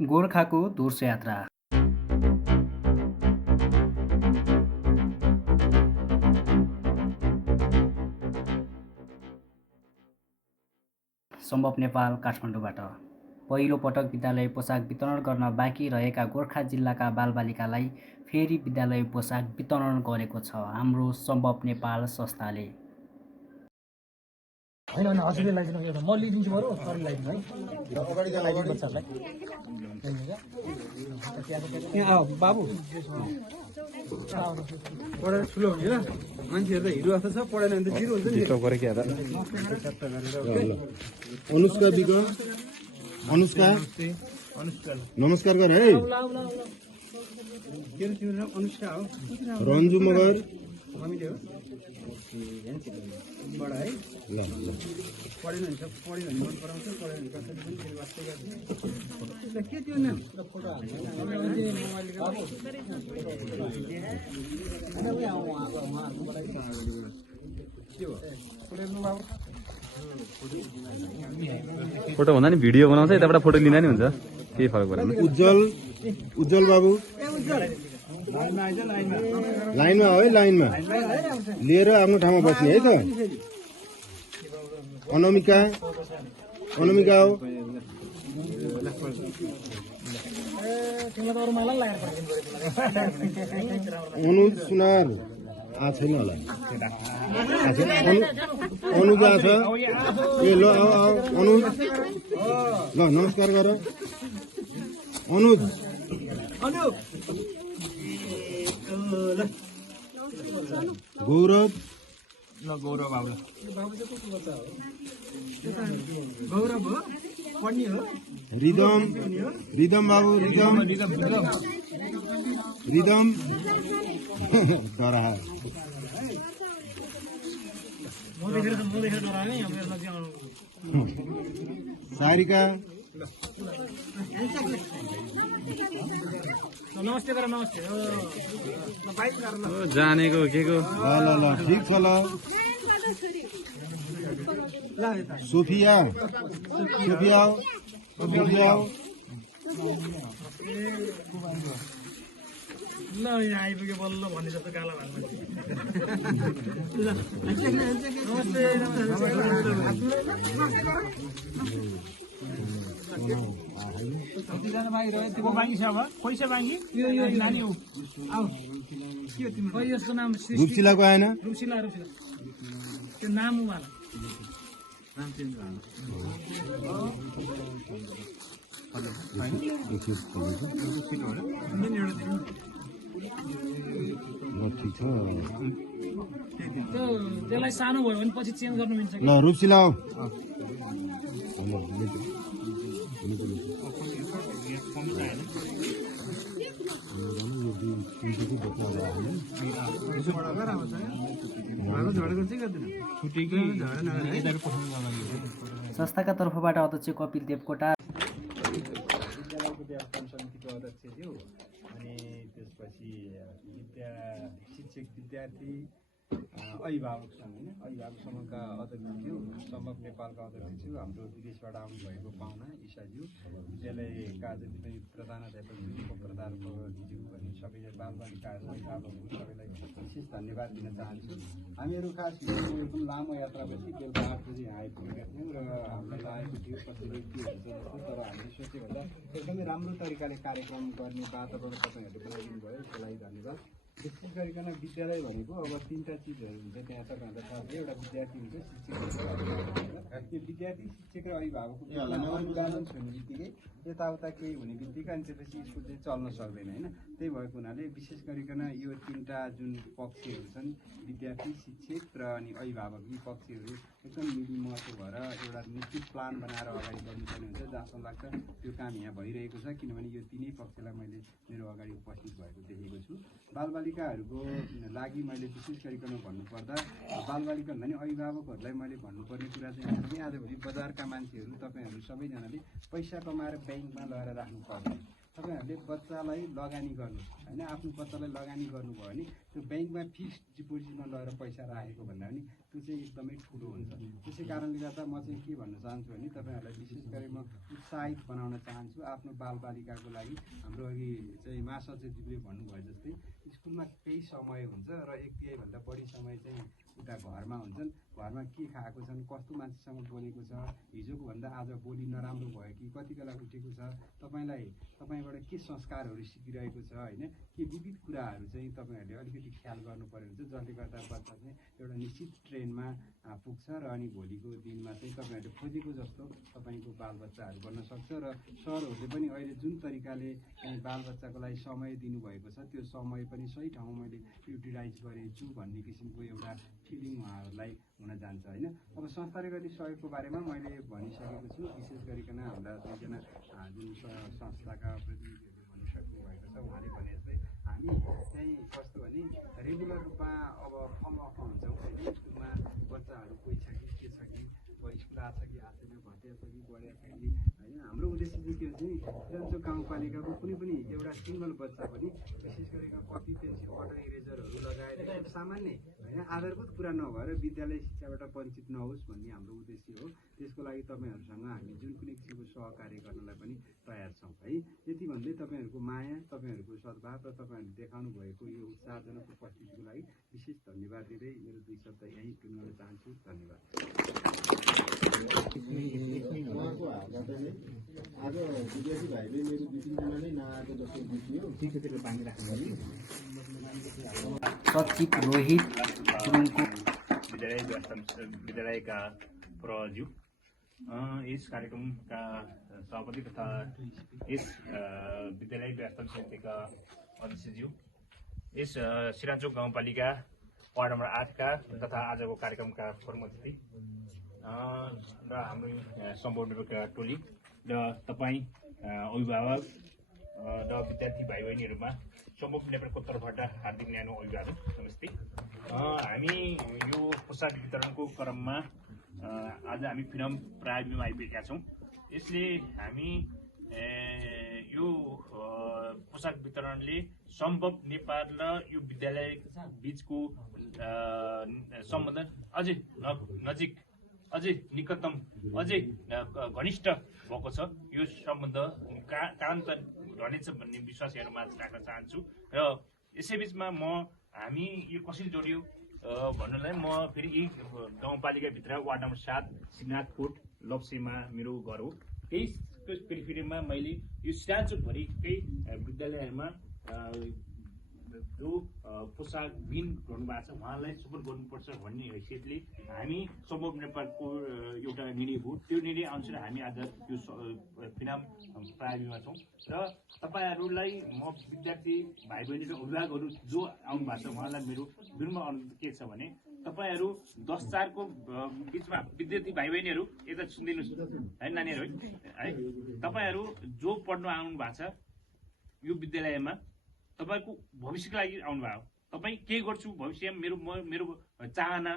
गोर्खाको धुर्स यात्रा। सम्भव नेपाल, काठमाडौँबाट। पहिलो पटक विद्यालय पोसाक वितरण गर्न बाँकी रहेका गोर्खा जिल्लाका बालबालिकालाई फेरि विद्यालय पोसाक वितरण गरेको छ हाम्रो सम्भव नेपाल संस्थाले। हैन हजुरले लगाइदिनु एउटा म लिदिन्छु बरु सरी लगाइदिनु है अगाडि जा अगाडि बच्चालाई यहाँ बाबु पढाइ ठुलो हुन्छ ल मान्छेहरु त हिरो जस्तो छ पढाएन भने त जिरो हुन्छ नि डिस्टर्ब गरे के अनुष्का बिग अनुष्का नमस्कार गर है के तिम्रो अनुष्का हो रन्जु मगर हामीले हो बडा है ल पढेन भने पढ्यो भने मन पराउँछ पढेन भने कसैले पनि फेरि वास्तै गर्छ के त्यो नाम फोटो फोटो भन्दा नि भिडियो बनाउँछ यताबाट फोटो लिँदा नि हुन्छ केही फरक पर्दैन। उज्जवल बाबु लाइनमा हो है लाइनमा लिएर आफ्नो ठाउँमा बस्ने है त। अनामिका हो अनुज सुनार छैन होला अनुज छ ए ल अनुज ल नमस्कार गर अनुज गौरव गौरव बाबु गौरव हो पढ्ने हो रिदम बाबु रिदम डरा सारिका नमस्ते गर नमस्ते जानेको के को ल ठिक छ ल सोफिया ल यहाँ आइपुग्यो बल्ल भन्ने जस्तो काला भानमा कतिजना बाँकी रह्यो त्यो बाँकी छ अब पैसा बाँकी यो नानी हो आऊ के हो तिम्रो यसको नाम रुप्सिलाको आएन रुप्सिला त्यो नाम उहाँ नाम चेन्ज ठिक छ त्यसलाई सानो भयो भने पछि चेन्ज गर्नु मिल्छ ल रुप्सिला संस्थाका तर्फबाट अध्यक्ष कपिल देवकोटा समितिको अध्यक्षज्यू अनि त्यसपछि शिक्षक विद्यार्थी अभिभावक सङ्घ होइन अभिभावक सङ्घका अध्यक्षज्यू सम्भव नेपालका अध्यक्षज्यू हाम्रो विदेशबाट आउनुभएको पाहुना ईशाज्यू विद्यालयका जति पनि प्रधानाध्यापकज्यू उपप्रधानाध्यापकज्यू अनि सबै बालबालिकाहरू अभिभावकहरू सबैलाई विशेष धन्यवाद दिन चाहन्छु। हामीहरू खास एकदम लामो यात्रापछि बेलुका 8 बजी यहाँ आइपुगेका थियौँ र हामीलाई लागेको थियो कतिले के हुन्छ जस्तो, तर हामीले सोच्यो भन्दा एकदमै राम्रो तरिकाले कार्यक्रम गर्ने वातावरण तपाईँहरूले बनाइदिनु भयो, यसको लागि धन्यवाद। विशेष गरिकन विद्यालय भनेको अब 3टा चिजहरू हुन्छ त्यहाँ तपाईँहरूलाई थाहा छ। एउटा विद्यार्थी हुन्छ, शिक्षक, त्यो विद्यार्थी शिक्षक र अभिभावकको अनुदान छोड्ने बित्तिकै यताउता केही हुने बित्तिकै अनि त्यसपछि स्कुल चाहिँ चल्न सक्दैन होइन। त्यही भएको हुनाले विशेष गरिकन यो 3टा जुन पक्षहरू छन् विद्यार्थी शिक्षक र अनि अभिभावक, यी पक्षहरू एकदम मिली महत्त्व भएर एउटा निश्चित प्लान बनाएर अगाडि बढ्नुपर्ने हुन्छ। जहाँसम्म लाग्छ त्यो काम यहाँ भइरहेको छ, किनभने यो 3नै पक्षलाई मैले मेरो अगाडि उपस्थित भएको देखेको छु। बालबालिकाहरूको लागि मैले विशेष गरिकन भन्नुपर्दा बालबालिका भन्दा नि अभिभावकहरूलाई मैले भन्नुपर्ने कुरा चाहिँ आजभोलि बजारका मान्छेहरू तपाईँहरू सबैजनाले पैसा कमाएर ब्याङ्कमा लगेर राख्नु पर्दैन। तपाईँहरूले बच्चालाई लगानी गर्नु होइन, आफ्नो बच्चालाई लगानी गर्नुभयो भने त्यो ब्याङ्कमा फिक्स्ड डिपोजिटमा लगेर पैसा राखेको भन्दा पनि त्यो चाहिँ एकदमै ठुलो हुन्छ। त्यसै कारणले गर्दा म चाहिँ के भन्न चाहन्छु भने तपाईँहरूलाई विशेष गरी म उत्साहित बनाउन चाहन्छु आफ्नो बालबालिकाको लागि। हाम्रो अघि चाहिँ महासचिवज्यूले भन्नुभयो जस्तै स्कुलमा केही समय हुन्छ र 1-2 बढी समय चाहिँ उता घरमा हुन्छन्। घरमा के खाएको छन्, कस्तो मान्छेसँग बोलेको छ, हिजोको भन्दा आज बोली नराम्रो भयो कि, कति बेला उठेको छ, तपाईँबाट के संस्कारहरू सिकिरहेको छ होइन, के विविध कुराहरू चाहिँ तपाईँहरूले अलिकति ख्याल गर्नु पर्यो हुन्छ, जसले गर्दा बच्चा चाहिँ एउटा निश्चित ट्रेनमा पुग्छ र अनि भोलिको दिनमा चाहिँ तपाईँहरूले खोजेको जस्तो तपाईँको बालबच्चाहरू बन्न सक्छ। र सरहरूले पनि अहिले जुन तरिकाले बालबच्चाको लागि समय दिनुभएको छ त्यो समय पनि सही ठाउँमा मैले युटिलाइज गरेछु भन्ने किसिमको एउटा फिलिङ उहाँहरूलाई हुन जान्छ होइन। अब संस्थाले गर्ने सहयोगको बारेमा मैले भनिसकेको छु। विशेष गरिकन हाम्रा दुईजना जुन संस्थाका प्रतिनिधिहरूले भनिसक्नु भएको छ, उहाँले भने जस्तै हामी चाहिँ कस्तो भने रेगुलर रूपमा अब फर्म हुन्छौँ होइन। स्कुलमा बच्चाहरू कोही छ कि के छ कि, अब स्कुल आएको छ कि आएको छैन, भत्या छ कि बढिया छ कि होइन। हाम्रो उद्देश्य चाहिँ के हुन्छ नि, सिराजुक गाउँपालिकाको कुनै पनि एउटा सिङ्गल बच्चा पनि विशेष गरेर कपी पेन्सिल कटर इरेजरहरू लगाएर सामान्य होइन आधारभूत कुरा नभएर विद्यालय शिक्षाबाट वञ्चित नहोस् भन्ने हाम्रो उद्देश्य हो। त्यसको लागि तपाईँहरूसँग हामी जुन कुनै किसिमको सहकार्य गर्नलाई पनि तयार छौँ है। यति भन्दै तपाईँहरूको माया, तपाईँहरूको सद्भाव र तपाईँहरूले देखाउनु भएको यो उत्साहजनक उपस्थितिको लागि विशेष धन्यवाद दिँदै मेरो 2 शब्द यहीँ टुङ्गाउन चाहन्छु। धन्यवाद। आज विद्यार्थी भाइले मेरो 2-3 जना नै नआएको जस्तो देखियो। टिकटतिर पानी राख्नु सचिव रोहित गुरुङको विद्यालयका प्रज्यू यस कार्यक्रमका सभापति तथा यस विद्यालय व्यवस्थापन समितिका अध्यक्षज्यू, यस सिराजुक गाउँपालिका वार्ड नम्बर 8 का तथा आजको कार्यक्रमका प्रमुख अतिथि र हाम्रो सम्बोधनका टोली र तपाईँ अभिभावक र विद्यार्थी भाइ बहिनीहरूमा सम्भव नेपालको तर्फबाट हार्दिक न्यानो अभिवादन, नमस्ते। हामी यो पोसाक वितरणको क्रममा आज हामी फिल्म प्राविधिकमा आइपुगेका छौँ। यसले हामी यो पोसाक वितरणले सम्भव नेपाल र यो विद्यालय बिचको सम्बन्ध अझै नजिक, अझै निकटतम, अझै घनिष्ठ भएको छ। यो सम्बन्ध कालान्तर रहनेछ भन्ने विश्वास यहाँमा राख्न चाहन्छु। र यसैबिचमा हामी यो कसरी जोडियो भन्नुलाई म फेरि यही गाउँपालिकाभित्र वार्ड नम्बर 7 सिनाथकोट लप्सेमा मेरो घर हो। त्यही पेरिफेरीमा मैले यो सिराजुकभरिकै विद्यालयहरूमा जो पोसाक बिन गर्नुभएको छ उहाँलाई सपोर्ट गर्नुपर्छ भन्ने हैसियतले हामी सम्भव नेपालको एउटा निर्णय हो। त्यो निर्णय अनुसार हामी आज यो फिल्म प्राविधिकमा छौँ। र तपाईँहरूलाई म विद्यार्थी भाइ बहिनी र अभिभावकहरू जो आउनु भएको छ उहाँलाई मेरो विनम्र अनुरोध के छ भने तपाईँहरू 10-4 को बिचमा विद्यार्थी भाइ बहिनीहरू यता सुनिदिनुहोस् है, नानीहरू है, तपाईँहरू जो पढ्न आउनु भएको छ यो विद्यालयमा तपाईँको भविष्यको लागि आउनुभयो। तपाईँ के गर्छु भविष्यमा मेरो चाहना,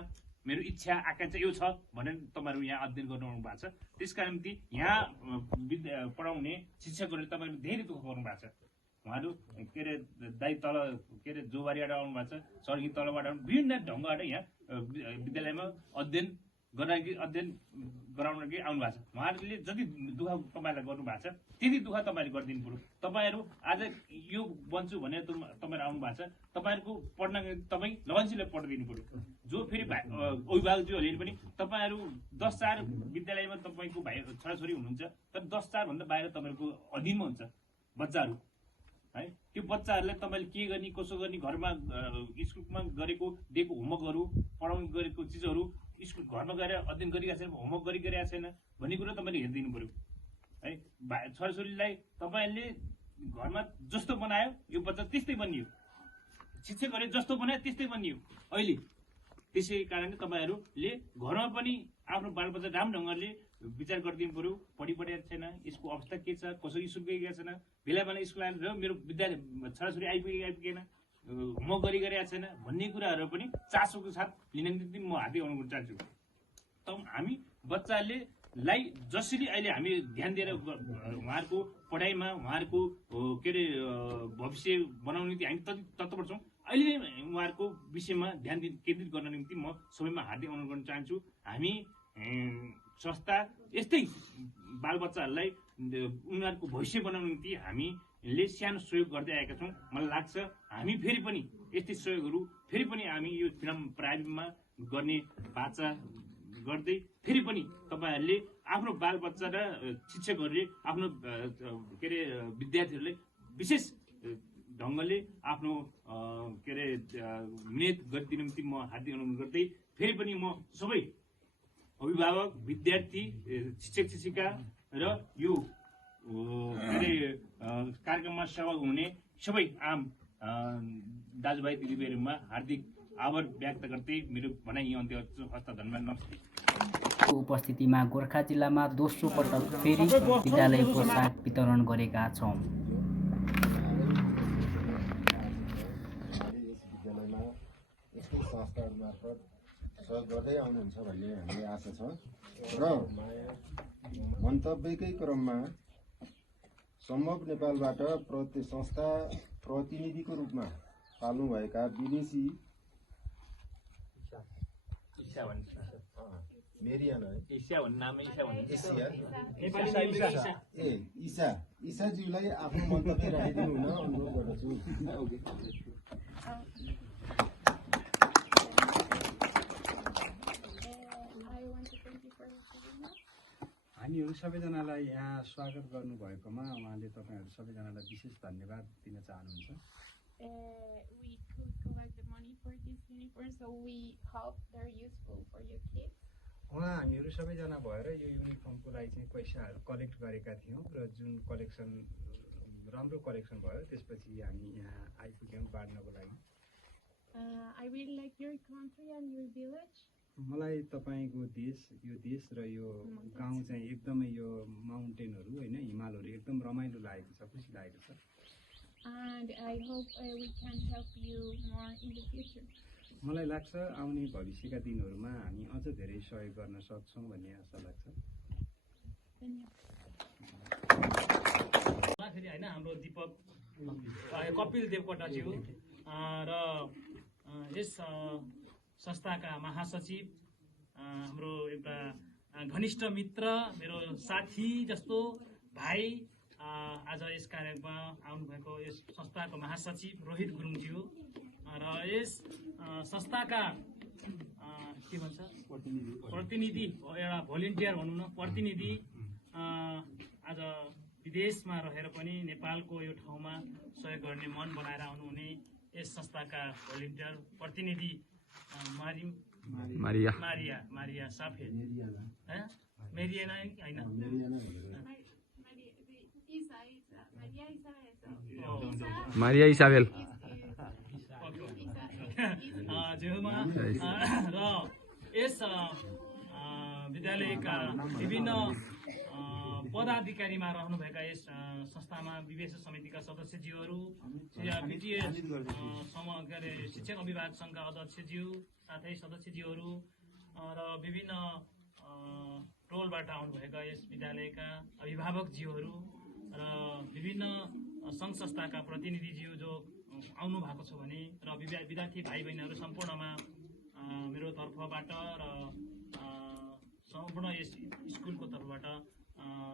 मेरो इच्छा आकांक्षा यो छ भनेर तपाईँहरू यहाँ अध्ययन गर्नु आउनु भएको छ। त्यसका निम्ति यहाँ पढाउने शिक्षकहरूले तपाईँहरू धेरै दुःख गर्नु भएको छ। उहाँहरू के अरे दाइ तल के अरे जोबारीबाट आउनु भएको छ, सर्गी तलबाट विभिन्न ढङ्गबाट यहाँ विद्यालयमा अध्ययन गराउन आउनु भएको छ। उहाँहरूले जति दुःख तपाईँहरूलाई गर्नु भएको छ त्यति दुःख तपाईँहरूले गरिदिनु पर्यो। तपाईँहरू आज यो बन्छु भनेर तपाईँहरू आउनु भएको छ, तपाईँहरूको पढ्न तपाईँ लगनशीलले पढिदिनु पर्यो। जो फेरि अभिभावकज्यूहरूले पनि तपाईँहरू 10-4 विद्यालयमा तपाईँको भाइ छोराछोरी हुनुहुन्छ, तर 10-4 भन्दा बाहिर तपाईँहरूको अधीनमा हुन्छ बच्चाहरू है। त्यो बच्चाहरूलाई तपाईँले के गर्ने, कसो गर्ने, घरमा स्कुलमा गरेको दिएको होमवर्कहरू, पढाउने गरेको चिजहरू स्कुल घरमा गएर अध्ययन गरिरहेको छैन, होमवर्क गरिरहेको छैन भन्ने कुरो तपाईँले हेरिदिनु पर्यो है। छोराछोरीलाई तपाईँहरूले घरमा जस्तो बनायो यो बच्चा त्यस्तै बनियो, शिक्षकहरूले जस्तो बनायो त्यस्तै बनियो अहिले। त्यसै कारणले तपाईँहरूले घरमा पनि आफ्नो बालबच्चा राम्रो ढङ्गले विचार गरिदिनु पर्यो। पढिरहेको छैन, यसको अवस्था के छ, कसरी स्कुल गइरहेको छैन, बेला बेला स्कुल आएर मेरो विद्यालय छोराछोरी आइपुगेन, होमवर्क गरिरहेको छैन भन्ने कुराहरू पनि चासोको साथ लिन निम्ति म हार्दिक अनुरोध चाहन्छु। हामी बच्चाले लाई जसरी अहिले हामी ध्यान दिएर उहाँहरूको पढाइमा उहाँहरूको के अरे भविष्य बनाउने निम्ति हामी तत्पर छौँ। अहिले नै उहाँहरूको विषयमा ध्यान केन्द्रित गर्न निम्ति म सबैमा हार्दिक अनुरोध गर्न चाहन्छु। हामी संस्था यस्तै बालबच्चाहरूलाई उनीहरूको भविष्य बनाउन निम्ति हामीले सानो सहयोग गर्दै आएका छौँ। मलाई लाग्छ हामी फेरि पनि यस्तै सहयोगहरू फेरि पनि हामी यो फिल्म प्राइभेटमा गर्ने बाचा गर्दै फेरि पनि तपाईँहरूले आफ्नो बालबच्चा र शिक्षकहरूले आफ्नो के अरे विद्यार्थीहरूले विशेष ढङ्गले आफ्नो के अरे मिहिनेत गरिदिनु निम्ति म हार्दिक अनुरोध गर्दै फेरि पनि म सबै अभिभावक, विद्यार्थी, शिक्षक शिक्षिका र यो के अरे कार्यक्रममा सहभागी हुने सबै आम दाजुभाइ दिदीबहिनीमा हार्दिक आभार व्यक्त गर्दै मेरो भनाइ यही अन्त्य गर्छु। हस्त धन्यवाद, नमस्ते। उपस्थितिमा गोर्खा जिल्लामा दोस्रो पटक फेरि विद्यालय पोसाक वितरण गरेका छौँ। यस विद्यालयमा यस्तै संस्थाहरू मार्फत सहयोग गर्दै आउनुहुन्छ भन्ने हामीले आशा छ र मन्तव्यकै क्रममा सम्भव नेपालबाट संस्था प्रतिनिधिको रूपमा पाल्नुभएका विदेशी ईसाज्यूलाई आफ्नो मन्तव्य राखिदिनु हुन अनुरोध गर्दछु। हामीहरू सबैजनालाई यहाँ स्वागत गर्नुभएकोमा उहाँले तपाईँहरू सबैजनालाई विशेष धन्यवाद दिन चाहनुहुन्छ। We could collect the money for this uniform, so we hope they're useful for your kids. हामीहरू सबैजना भएर यो युनिफर्मको लागि चाहिँ पैसाहरू कलेक्ट गरेका थियौँ र जुन कलेक्सन राम्रो कलेक्सन भयो त्यसपछि हामी यहाँ आइपुग्यौँ बाँड्नको लागि। I really like your country and your village. मलाई तपाईँको देश र यो गाउँ चाहिँ एकदमै यो माउन्टेनहरू होइन हिमालहरू एकदम रमाइलो लागेको छ, खुसी लागेको छ। And I hope we can help you more in the future. मलाई लाग्छ आउने भविष्यका दिनहरूमा हामी अझ धेरै सहयोग गर्न सक्छौँ भन्ने आशा लाग्छ। फेरि होइन हाम्रो दीपक कपिल देवकोटाज्यू र यस संस्थाका महासचिव हाम्रो एउटा घनिष्ठ मित्र मेरो साथी जस्तो भाइ आज यस कार्यक्रममा आउनुभएको यस संस्थाको महासचिव रोहित गुरुङज्यू र यस संस्थाका के भन्छ प्रतिनिधि एउटा भोलिन्टियर भनौँ न प्रतिनिधि आज विदेशमा रहेर पनि नेपालको यो ठाउँमा सहयोग गर्ने मन बनाएर आउनुहुने यस संस्थाका भोलिन्टियर प्रतिनिधि मारिया साफेल मेरियाना होइन मारिया इसाबेल जेहुमा र यस विद्यालयका विभिन्न पदाधिकारीमा रहनुभएका यस संस्थामा विवेश समितिका सदस्यज्यूहरू, वित्तीय के अरे शिक्षक अभिभावक सङ्घका अध्यक्षज्यू साथै सदस्यज्यूहरू र विभिन्न टोलबाट आउनुभएका यस विद्यालयका अभिभावकज्यूहरू र विभिन्न सङ्घ संस्थाका प्रतिनिधिज्यू जो आउनु भएको छ भने र विद्यार्थी भाइ बहिनीहरू सम्पूर्णमा मेरो तर्फबाट र सम्पूर्ण यस स्कुलको तर्फबाट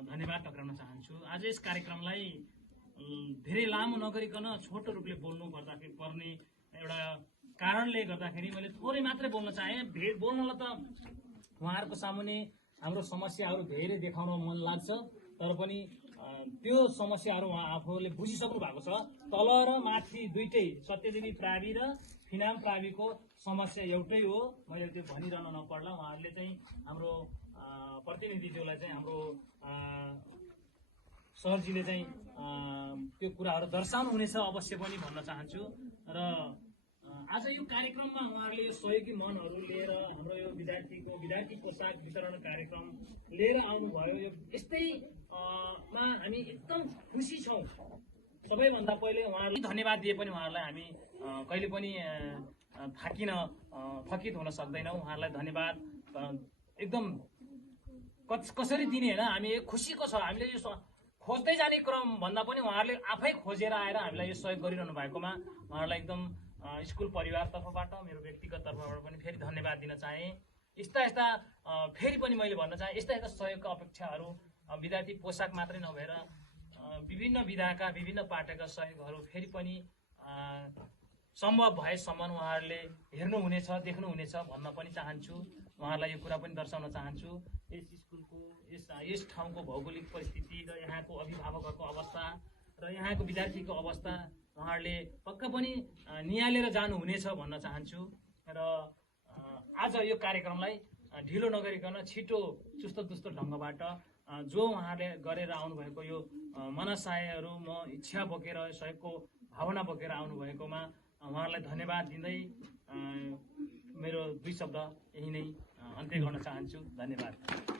धन्यवाद टक्राउन चाहन्छु। आज यस कार्यक्रमलाई धेरै लामो नगरिकन छोटो रूपले बोल्नु पर्ने एउटा कारणले गर्दाखेरि मैले थोरै मात्रै बोल्न चाहेँ। बोल्नलाई त उहाँहरूको सामुने हाम्रो समस्याहरू धेरै देखाउन मन लाग्छ, तर पनि त्यो समस्याहरू उहाँ आफूले बुझिसक्नु भएको छ। तल र माथि दुइटै सत्यदेवी प्रावि र फिनाम प्राविको समस्या एउटै हो। मैले त्यो भनिरहन नपर्ला। उहाँहरूले चाहिँ हाम्रो प्रतिनिधिज्यूलाई चाहिँ हाम्रो सरजीले चाहिँ त्यो कुराहरू दर्शाउनु हुनेछ अवश्य पनि भन्न चाहन्छु। र आज यो कार्यक्रममा उहाँहरूले यो सहयोगी मनहरू लिएर हाम्रो यो विद्यार्थी पोसाक वितरण कार्यक्रम लिएर आउनुभयो। यो यस्तैमा हामी एकदम खुसी छौँ। सबैभन्दा पहिले उहाँहरूले धन्यवाद दिए पनि उहाँहरूलाई हामी कहिले पनि थकित हुन सक्दैनौँ। उहाँहरूलाई धन्यवाद एकदम कसरी दिने होइन हामी खुसीको छ। हामीले यो खोज्दै जाने क्रम भन्दा पनि उहाँहरूले आफै खोजेर आएर हामीलाई यो सहयोग गरिरहनु भएकोमा उहाँहरूलाई एकदम स्कुल परिवार तर्फबाट मेरो व्यक्तिगत तर्फबाट पनि फेरि धन्यवाद दिन चाहेँ। यस्ता फेरि पनि मैले भन्न चाहेँ यस्ता सहयोगका अपेक्षाहरू विद्यार्थी पोसाक मात्रै नभएर विभिन्न विधाका विभिन्न पाटका सहयोगहरू फेरि पनि सम्भव भएसम्म उहाँहरूले हेर्नुहुनेछ देख्नुहुनेछ भन्न पनि चाहन्छु। उहाँहरूलाई यो कुरा पनि दर्शाउन चाहन्छु। यस स्कुलको यस ठाउँको भौगोलिक परिस्थिति र यहाँको अभिभावकहरूको अवस्था र यहाँको विद्यार्थीको अवस्था उहाँहरूले पक्का पनि निहालेर जानुहुनेछ भन्न चाहन्छु। र आज यो कार्यक्रमलाई ढिलो नगरिकन छिटो चुस्त दुस्त ढङ्गबाट जो उहाँहरूले गरेर आउनुभएको यो मनसायहरू म इच्छा बोकेर सहयोगको भावना बोकेर आउनुभएकोमा उहाँहरूलाई धन्यवाद दिँदै मेरो 2 शब्द यही नै अन्त्य गर्न चाहन्छु। धन्यवाद।